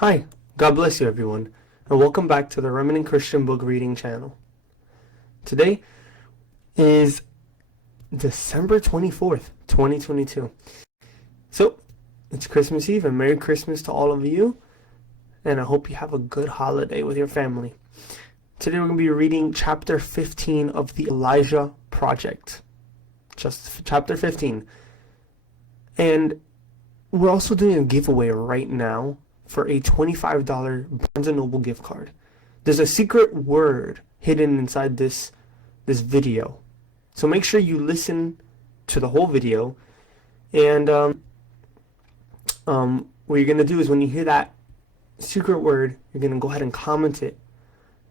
Hi, God bless you everyone, and welcome back to the Remnant Christian Book Reading channel. Today is December 24th, 2022. So, it's Christmas Eve, and Merry Christmas to all of you, and I hope you have a good holiday with your family. Today we're going to be reading chapter 15 of the Elijah Project. Just chapter 15. And we're also doing a giveaway right now for a $25 Barnes & Noble gift card. There's a secret word hidden inside this video. So make sure you listen to the whole video. And what you're going to do is when you hear that secret word, you're going to go ahead and comment it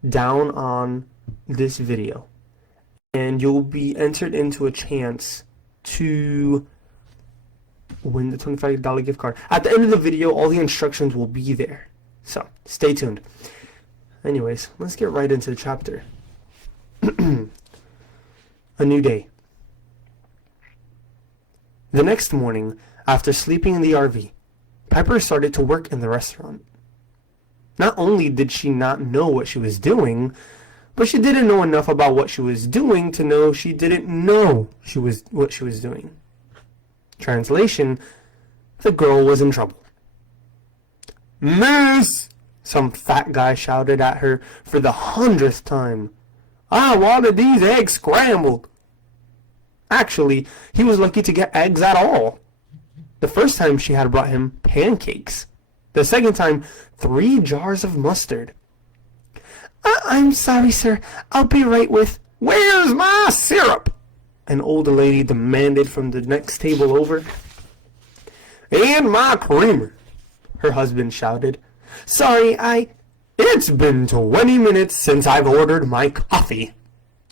down on this video. And you'll be entered into a chance to win the $25 gift card. At the end of the video, all the instructions will be there. So, stay tuned. Anyways, let's get right into the chapter. A new day. The next morning, after sleeping in the RV, Piper started to work in the restaurant. Not only did she not know what she was doing, but she didn't know enough about what she was doing to know she didn't know what she was doing. Translation: the girl was in trouble. "Miss!" some fat guy shouted at her for the 100th time. "I wanted these eggs scrambled." Actually, he was lucky to get eggs at all. The first time she had brought him pancakes. The second time, 3 jars of mustard. I'm sorry, sir. I'll be right with... Where's my syrup?" an old lady demanded from the next table over. "And my creamer," her husband shouted. "Sorry, It's been 20 minutes since I've ordered my coffee,"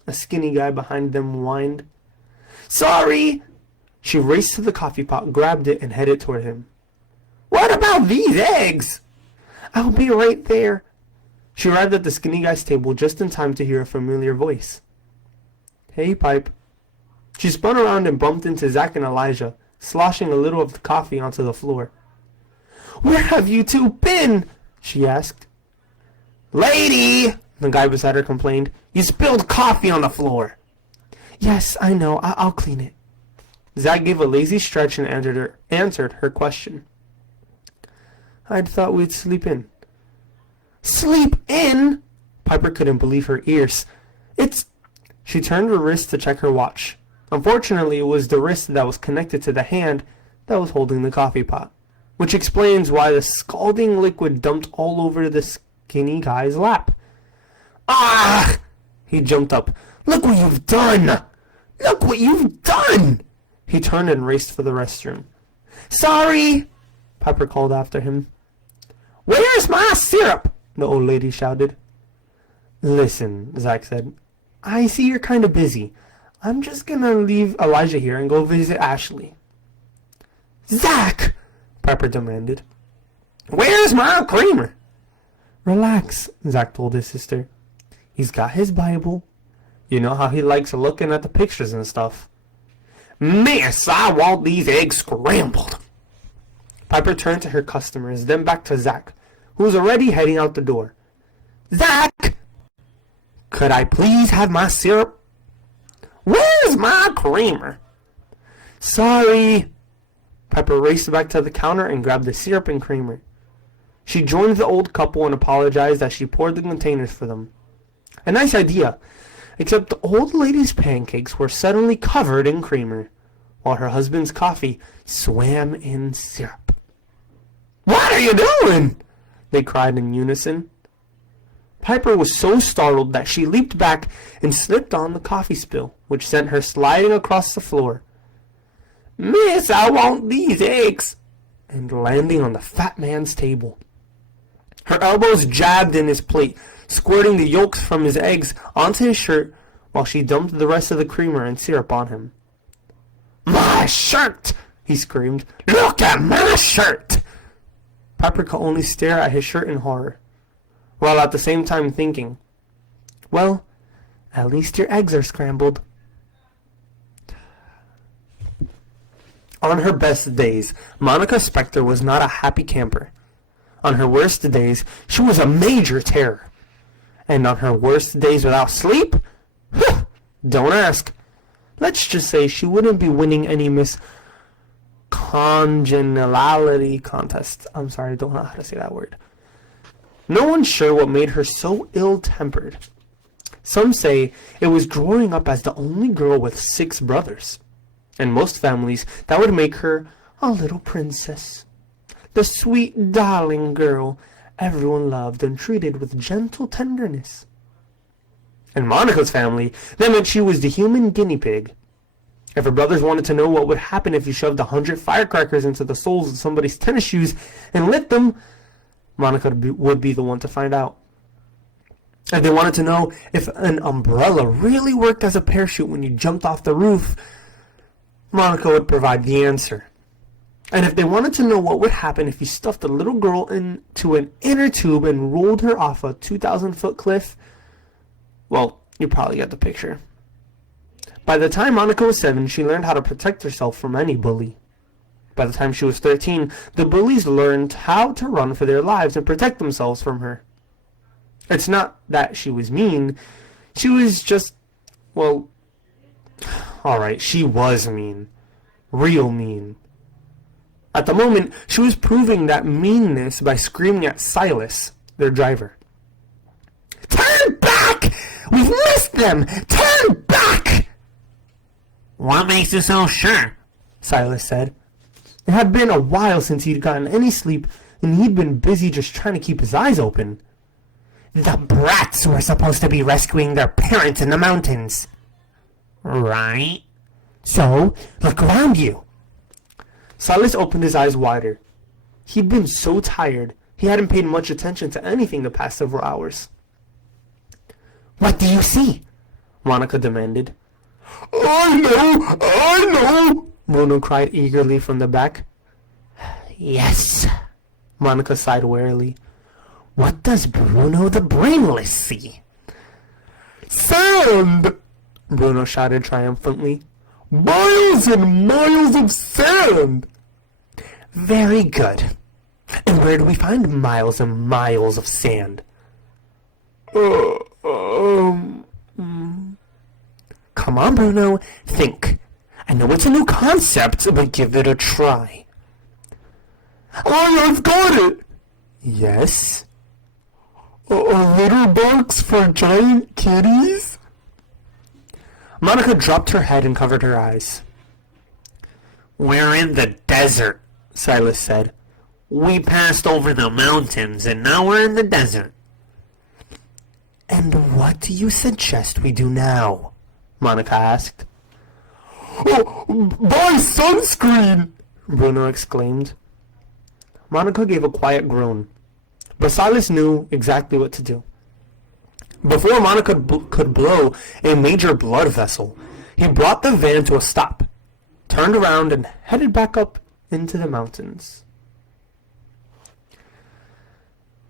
a skinny guy behind them whined. "Sorry." She raced to the coffee pot, grabbed it, and headed toward him. "What about these eggs?" "I'll be right there." She arrived at the skinny guy's table just in time to hear a familiar voice. "Hey, Pipe." She spun around and bumped into Zach and Elijah, sloshing a little of the coffee onto the floor. "Where have you two been?" she asked. "Lady," the guy beside her complained, "you spilled coffee on the floor." "Yes, I know. I'll clean it." Zach gave a lazy stretch and answered her question. "I'd thought we'd sleep in." "Sleep in?" Piper couldn't believe her ears. She turned her wrist to check her watch. Unfortunately, it was the wrist that was connected to the hand that was holding the coffee pot, which explains why the scalding liquid dumped all over the skinny guy's lap. "Ah!" He jumped up. "Look what you've done! Look what you've done!" He turned and raced for the restroom. "Sorry!" Piper called after him. "Where's my syrup?" the old lady shouted. "Listen," Zach said. "I see you're kind of busy. I'm just gonna leave Elijah here and go visit Ashley." "Zach!" Piper demanded. "Where's my creamer?" "Relax," Zach told his sister. "He's got his Bible. You know how he likes looking at the pictures and stuff." "Miss, I want these eggs scrambled." Piper turned to her customers, then back to Zach, who was already heading out the door. "Zach! Could I please have my syrup?" "Where's my creamer?" "Sorry." Piper raced back to the counter and grabbed the syrup and creamer. She joined the old couple and apologized as she poured the containers for them. A nice idea, except the old lady's pancakes were suddenly covered in creamer, while her husband's coffee swam in syrup. "What are you doing?" they cried in unison. Piper was so startled that she leaped back and slipped on the coffee spill, which sent her sliding across the floor. "Miss, I want these eggs," and landing on the fat man's table. Her elbows jabbed in his plate, squirting the yolks from his eggs onto his shirt while she dumped the rest of the creamer and syrup on him. "My shirt!" he screamed. "Look at my shirt!" Piper could only stare at his shirt in horror, while at the same time thinking, well, at least your eggs are scrambled. On her best days, Monica Spector was not a happy camper. On her worst days, she was a major terror. And on her worst days without sleep? Don't ask. Let's just say she wouldn't be winning any Miss Congeniality contests. I'm sorry, I don't know how to say that word. No one's sure what made her so ill-tempered. Some say it was growing up as the only girl with 6 brothers. In most families, that would make her a little princess. The sweet, darling girl everyone loved and treated with gentle tenderness. In Monica's family, that meant she was the human guinea pig. If her brothers wanted to know what would happen if you shoved 100 firecrackers into the soles of somebody's tennis shoes and lit them, Monica would be the one to find out. If they wanted to know if an umbrella really worked as a parachute when you jumped off the roof, Monica would provide the answer. And if they wanted to know what would happen if you stuffed a little girl into an inner tube and rolled her off a 2,000-foot cliff, well, you probably get the picture. By the time Monica was 7, she learned how to protect herself from any bully. By the time she was 13, the bullies learned how to run for their lives and protect themselves from her. It's not that she was mean. She was just, well, alright, she was mean. Real mean. At the moment, she was proving that meanness by screaming at Silas, their driver. "Turn back! We've missed them! Turn back!" What makes you so sure? Silas said. It had been a while since he'd gotten any sleep, and he'd been busy just trying to keep his eyes open. The brats were supposed to be rescuing their parents in the mountains. Right? So, look around you. Silas opened his eyes wider. He'd been so tired, he hadn't paid much attention to anything the past several hours. What do you see? Monica demanded. I know, Bruno cried eagerly from the back. Yes, Monica sighed wearily. What does Bruno the Brainless see? Sand! Bruno shouted triumphantly. Miles and miles of sand! Very good. And where do we find miles and miles of sand? Come on, Bruno. Think. I know it's a new concept, but give it a try. I've got it! Yes? A litter box for giant kitties? Monica dropped her head and covered her eyes. We're in the desert, Silas said. We passed over the mountains, and now we're in the desert. And what do you suggest we do now? Monica asked. Oh, buy sunscreen! Bruno exclaimed. Monica gave a quiet groan, but Silas knew exactly what to do. Before Monica could blow a major blood vessel, he brought the van to a stop, turned around, and headed back up into the mountains.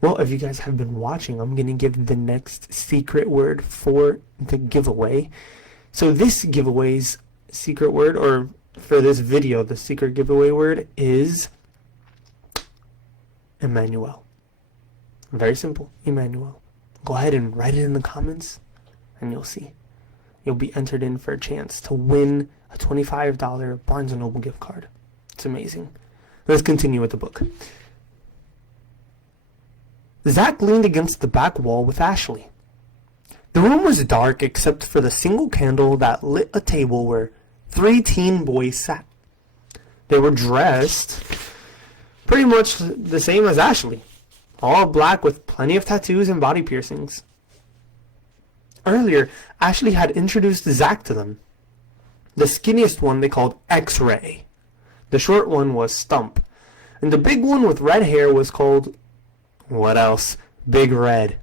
Well, if you guys have been watching, I'm going to give the next secret word for the giveaway. So this giveaway's secret word, or for this video, the secret giveaway word is Emmanuel. Very simple, Emmanuel. Go ahead and write it in the comments, and you'll see. You'll be entered in for a chance to win a $25 Barnes & Noble gift card. It's amazing. Let's continue with the book. Zach leaned against the back wall with Ashley. The room was dark except for the single candle that lit a table where 3 teen boys sat. They were dressed pretty much the same as Ashley, all black with plenty of tattoos and body piercings. Earlier, Ashley had introduced Zach to them. The skinniest one they called X-Ray. The short one was Stump. And the big one with red hair was called, what else? Big Red.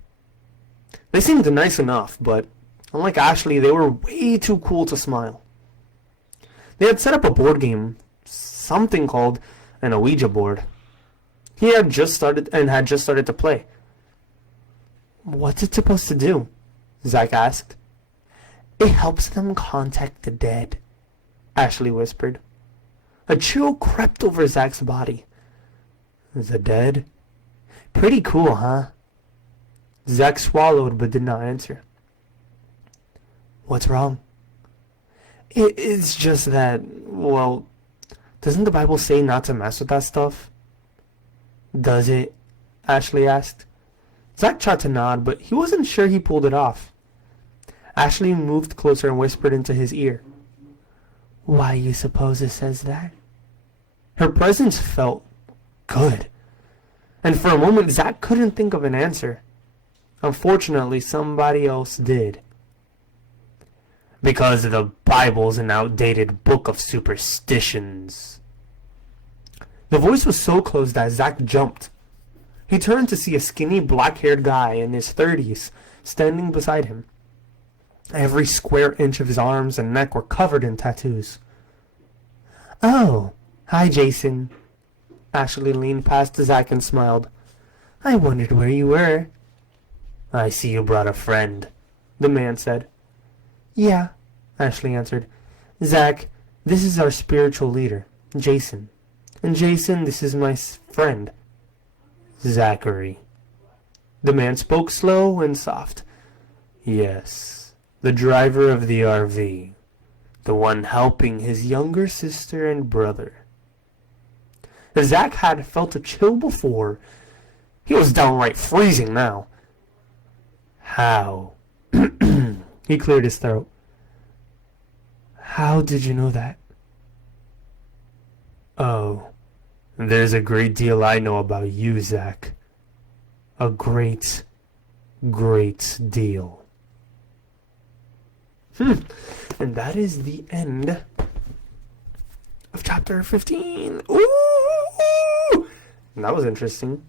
They seemed nice enough, but unlike Ashley, they were way too cool to smile. They had set up a board game, something called an Ouija board. He had just started to play. What's it supposed to do? Zach asked. It helps them contact the dead, Ashley whispered. A chill crept over Zach's body. The dead? Pretty cool, huh? Zach swallowed but did not answer. What's wrong? It's just that, well, doesn't the Bible say not to mess with that stuff? Does it? Ashley asked. Zach tried to nod, but he wasn't sure he pulled it off. Ashley moved closer and whispered into his ear. Why you suppose it says that? Her presence felt good. And for a moment, Zach couldn't think of an answer. Unfortunately, somebody else did. Because the Bible's an outdated book of superstitions. The voice was so close that Zach jumped. He turned to see a skinny, black-haired guy in his 30s standing beside him. Every square inch of his arms and neck were covered in tattoos. Oh, hi, Jason. Ashley leaned past Zach and smiled. I wondered where you were. I see you brought a friend, the man said. Yeah, Ashley answered. Zach, this is our spiritual leader, Jason. And Jason, this is my friend, Zachary. The man spoke slow and soft. Yes, the driver of the RV. The one helping his younger sister and brother. Zach had felt a chill before. He was downright freezing now. How? He cleared his throat. How did you know that? Oh, there's a great deal I know about you, Zach. A great, great deal. And that is the end of chapter 15. Ooh! And that was interesting.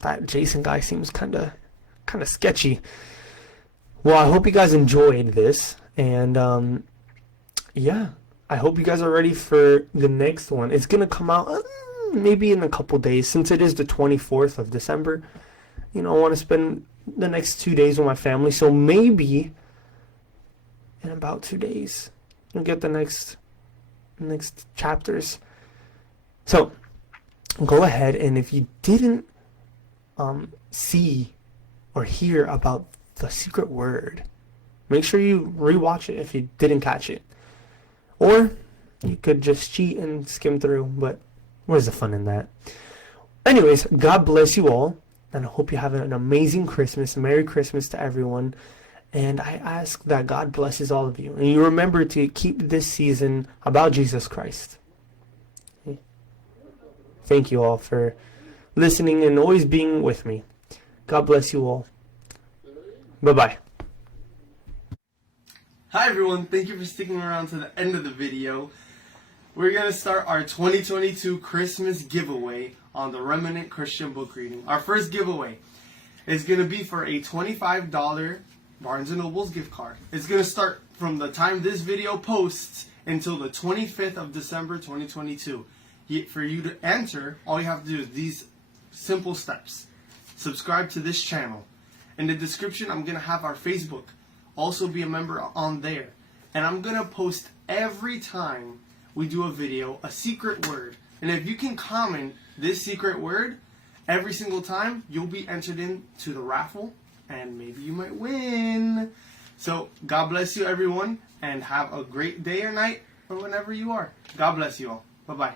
That Jason guy seems kind of sketchy. Well, I hope you guys enjoyed this, and yeah, I hope you guys are ready for the next one. It's gonna come out maybe in a couple days, since it is the 24th of December. You know, I want to spend the next 2 days with my family, so maybe in about 2 days you'll get the next chapters. So go ahead, and if you didn't see or hear about the secret word, make sure you rewatch it if you didn't catch it. Or you could just cheat and skim through, but where's the fun in that? Anyways, God bless you all, and I hope you have an amazing Christmas. Merry Christmas to everyone. And I ask that God blesses all of you. And you remember to keep this season about Jesus Christ. Thank you all for listening and always being with me. God bless you all. Bye-bye. Hi everyone, thank you for sticking around to the end of the video. We're going to start our 2022 Christmas giveaway on the Remnant Christian Book Reading. Our first giveaway is going to be for a $25 Barnes & Noble's gift card. It's going to start from the time this video posts until the 25th of December 2022. For you to enter, all you have to do is these simple steps. Subscribe to this channel. In the description, I'm going to have our Facebook. Also be a member on there. And I'm going to post every time we do a video a secret word. And if you can comment this secret word every single time, you'll be entered into the raffle. And maybe you might win. So God bless you everyone. And have a great day or night or whenever you are. God bless you all. Bye-bye.